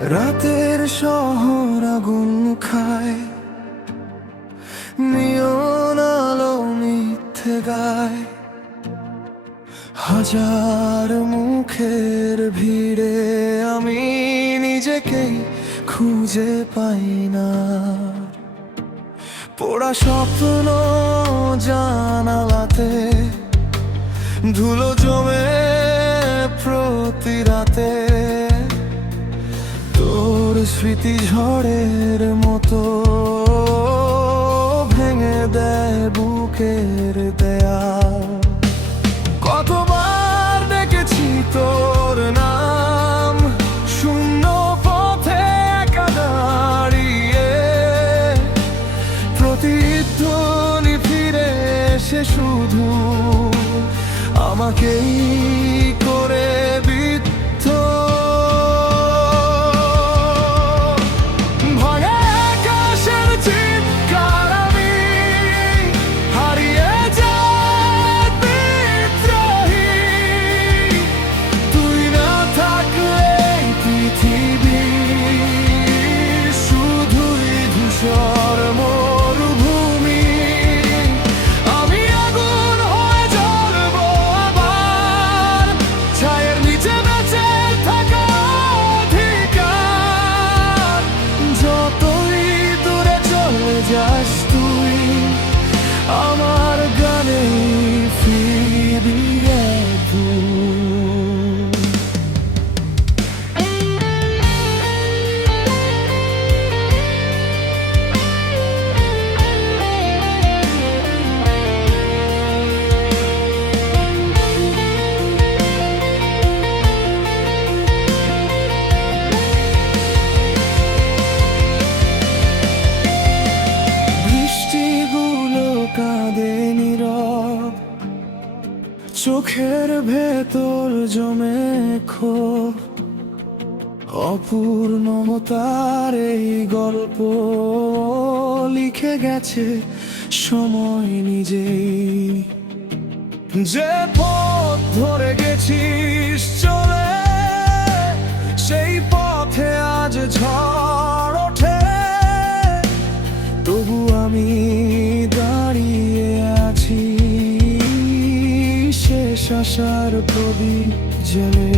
রাতের শহর আগুন খায়, নিয়ন আলো মিথ্যে গায়। হাজার মুখের ভিড়ে আমি নিজেকেই খুঁজে পাই না। পোড়া স্বপ্ন জানালাতে ধুলো জমে প্রতি রাতে। তোর স্মৃতি ঝড়ের মতো ভেঙে দেয় বুকের দেয়াল। কতবার ডেকেছি তোর নাম, শূন্য পথে একা দাঁড়িয়ে। প্রতিধ্বনি ফিরে এসে শুধু আমাকেই করে বিদ্ধ। ভাঙা আকাশের চিৎকার আমি হারিয়ে যাই বিদ্রোহী। তুই না থাকলে পৃথিবী শুধুই ধূসর মরুভূমি। আমি আগুন হয়ে জ্বলবো আবার, ছায়ের নিচে বেঁচে থাকা অধিকার। যতই দূরে চলে যাস তুই, আমার গানে ফিরবি একদিন। বৃষ্টিগুলো কাঁদে নীরব, চোখের ভেতর জমে ক্ষোভ। অপূর্ণতার এই গল্প লিখে গেছে সময় নিজেই। যে পথ ধরে গেছিস চলে, সেই পথে আজ ঝড় ওঠে। তবু আমি দাঁড়িয়ে আছি শেষ আশার প্রদীপ জেলে।